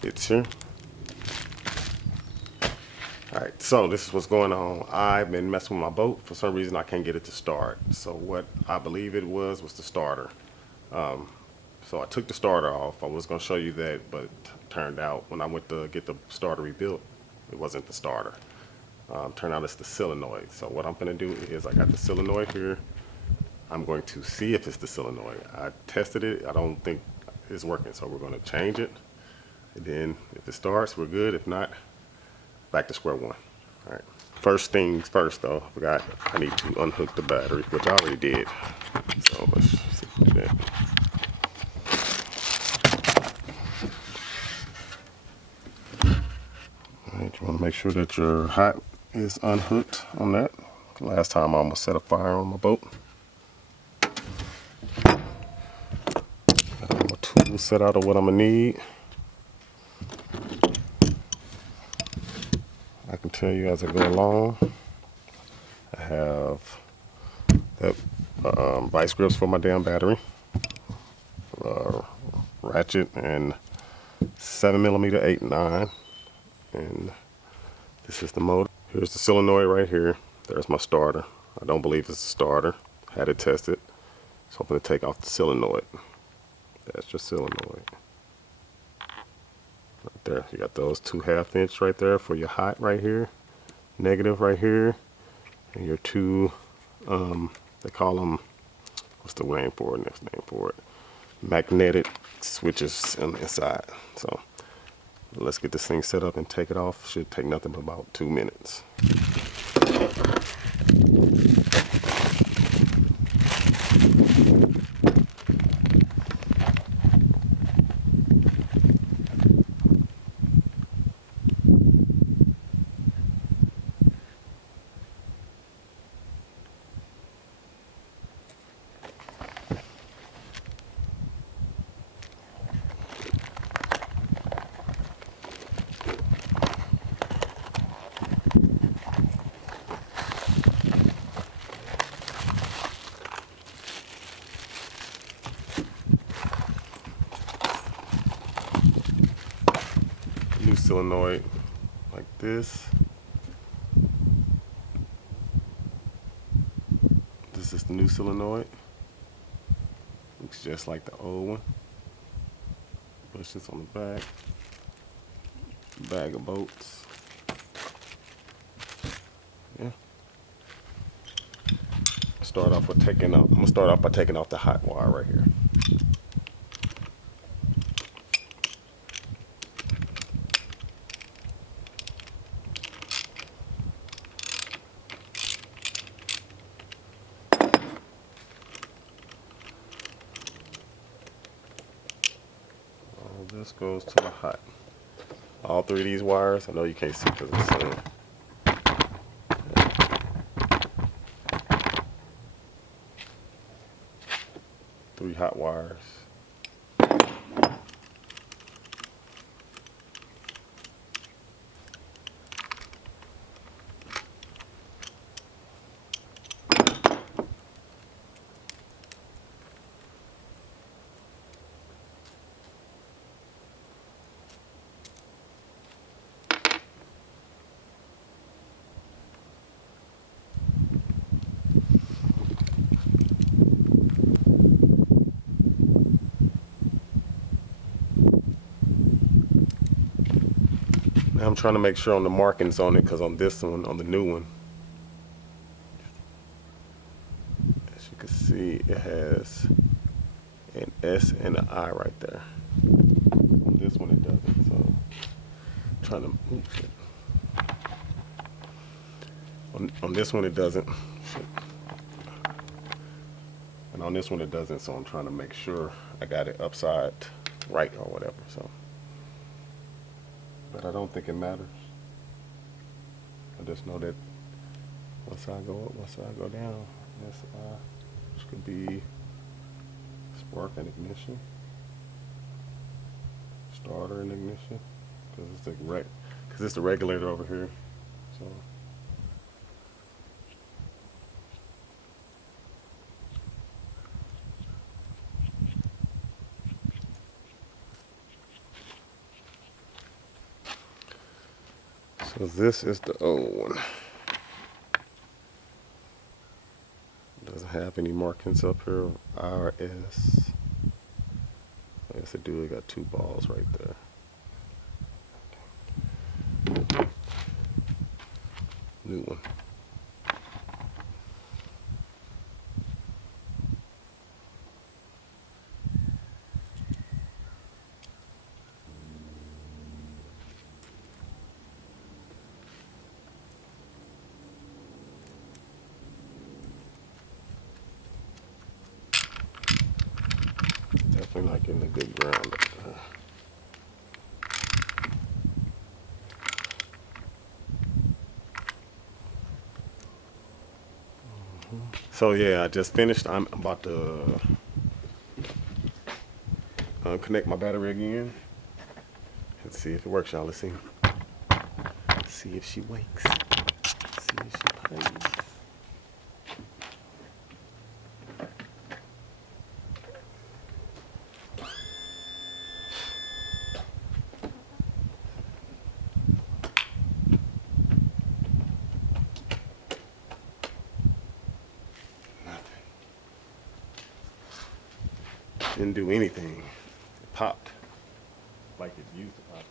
bits here. Alright, so this is what's going on. I've been messing with my boat. For some reason I can't get it to start. So what I believe it was the starter. So I took the starter off. I was going to show you that, but turned out when I went to get the starter rebuilt, it wasn't the starter. Turned out it's the solenoid. So what I'm going to do is I got the solenoid here. I'm going to see if it's the solenoid. I tested it. I don't think it's working. So we're going to change it. And then if it starts, we're good. If not, back to square one. All right. First things first, though. I forgot I need to unhook the battery, which I already did. So let's see if we do that. All right, you want to make sure that your hot is unhooked on that. Last time I almost set a fire on my boat. Got all my tools set out of what I'm gonna need. I can tell you as I go along. I have that vice grips for my damn battery, ratchet, and 7mm 8/9, and this is the motor. Here's the solenoid right here. There's my starter. I don't believe it's a starter. Had it tested. So I'm going to take off the solenoid. That's your solenoid. Right there. You got those 2 1/2" right there for your hot right here. Negative right here. And your 2, they call them, what's the name for it? Next name for it. Magnetic switches on the inside. So let's get this thing set up and take it off. Should take nothing but about 2 minutes. New solenoid like this. This is the new solenoid. Looks just like the old one. Bushes on the back. Bag of bolts. Yeah. Start off with taking off. I'm gonna start off by taking off the hot wire right here. This goes to the hot. All 3 of these wires, I know you can't see because it's sun. 3 hot wires. Now I'm trying to make sure on the markings on it, because on this one, on the new one, as you can see, it has an S and an I right there. On this one it doesn't, so I'm trying to, oops, shit. On this one it doesn't, shit. And on this one it doesn't, so I'm trying to make sure I got it upside right or whatever, so. But I don't think it matters. I just know that once I go up, once I go down, this could be spark and ignition, starter and ignition, because it's the regulator over here. So So this is the old one. Doesn't have any markings up here. RS. I guess it do. It got two balls right there. New one. Definitely not getting a good ground up there. So yeah, I just finished. I'm about to connect my battery again. Let's see if it works, y'all. Let's see. See if she wakes. See if she plays. Didn't do anything. It popped like it used to pop.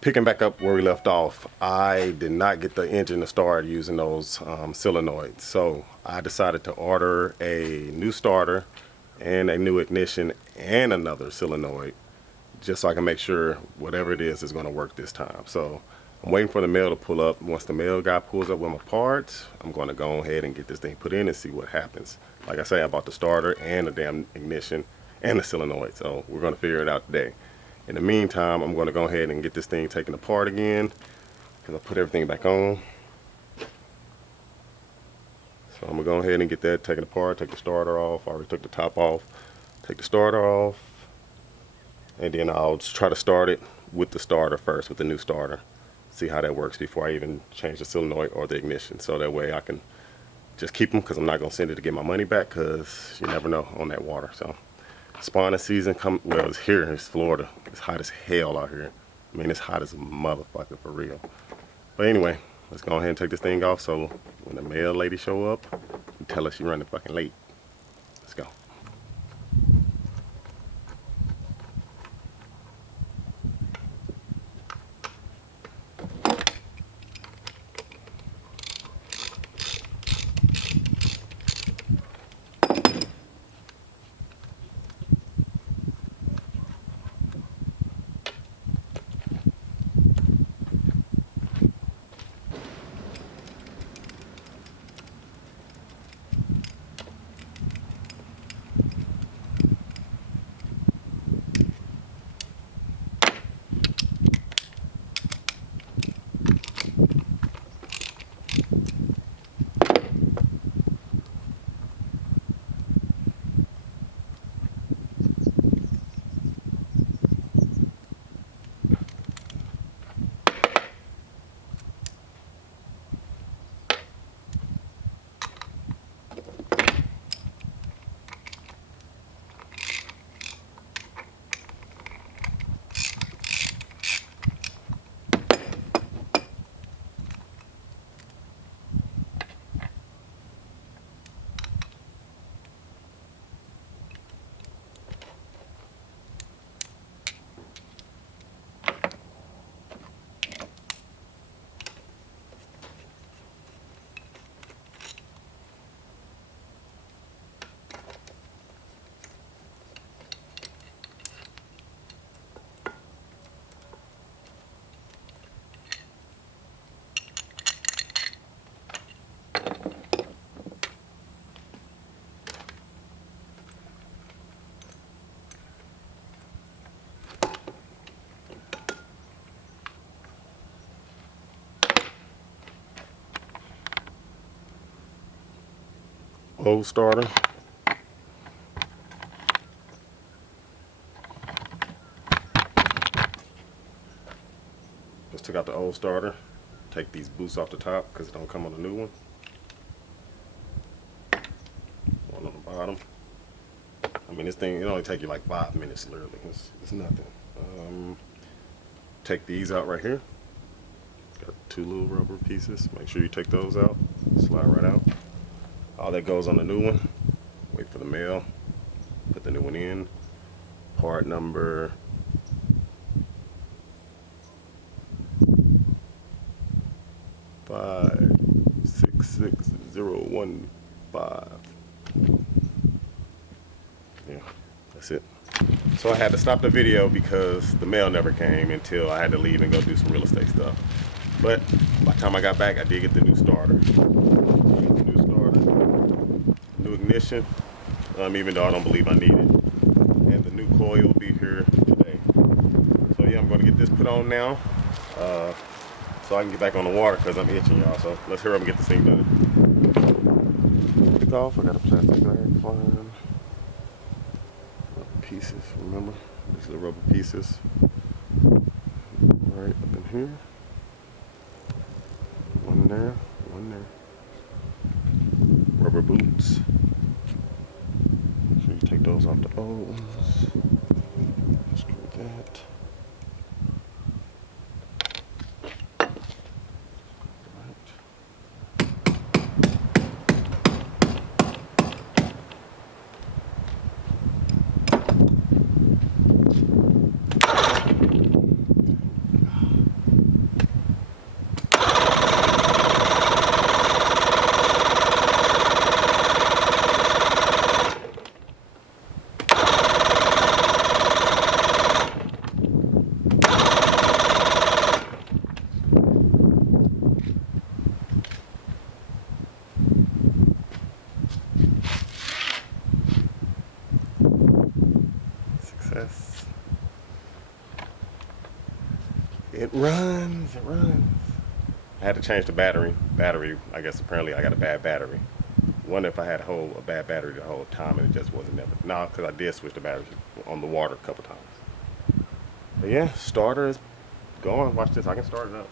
Picking back up where we left off, I did not get the engine to start using those solenoids. So I decided to order a new starter and a new ignition and another solenoid just so I can make sure whatever it is going to work this time. So I'm waiting for the mail to pull up. Once the mail guy pulls up with my parts, I'm going to go ahead and get this thing put in and see what happens. Like I say, I bought the starter and the damn ignition and the solenoid. So we're going to figure it out today. In the meantime, I'm going to go ahead and get this thing taken apart again because I put everything back on. So I'm going to go ahead and get that taken apart, take the starter off. I already took the top off. Take the starter off. And then I'll just try to start it with the starter first, with the new starter. See how that works before I even change the solenoid or the ignition. So that way I can just keep them because I'm not going to send it to get my money back because you never know on that water. So. Spawning season well, it's here. It's Florida. It's hot as hell out here. I mean, it's hot as a motherfucker for real. But anyway, let's go ahead and take this thing off so when the mail lady show up, you tell her she running fucking late. Let's go. Old starter. took out the old starter. Take these boosts off the top because it don't come on the new one. One on the bottom. I mean, this thing, it only take you like 5 minutes, literally. It's nothing. Take these out right here. Got 2 little rubber pieces. Make sure you take those out. Slide right out. All that goes on the new one. Wait for the mail. Put the new one in. Part number 566015. Yeah, that's it. So I had to stop the video because the mail never came until I had to leave and go do some real estate stuff. But by the time I got back, I did get the new starter. New ignition, even though I don't believe I need it. And the new coil will be here today. So yeah, I'm going to get this put on now. So I can get back on the water because I'm itching, y'all. So let's hurry up and get this thing done. Pick off. I got a plastic bag flying. Rubber pieces, remember? These are the rubber pieces. Right up in here. One there, one there. Rubber boots. So you take those off the old ones. Screw that. Success. It runs, it runs. I had to change the battery. I guess apparently I got a bad battery. Wonder if I had a bad battery the whole time and it just wasn't never. No, because I did switch the battery on the water a couple times. But yeah, starter is going. Watch this, I can start it up.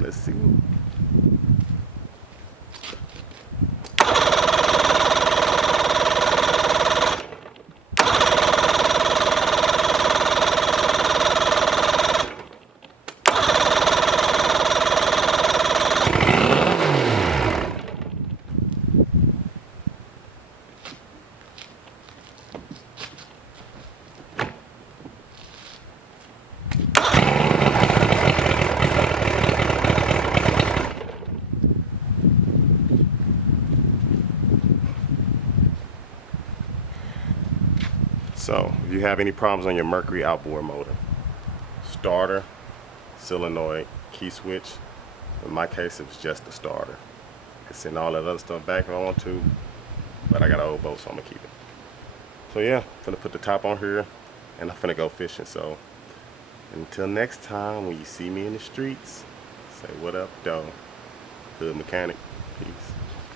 Let's see. So, if you have any problems on your Mercury Outboard motor, starter, solenoid, key switch, in my case it was just the starter. I can send all that other stuff back if I want to, but I got an old boat, so I'm gonna keep it. So yeah, I'm gonna put the top on here and I'm gonna go fishing. So until next time, when you see me in the streets, say what up, though. Hood mechanic. Peace.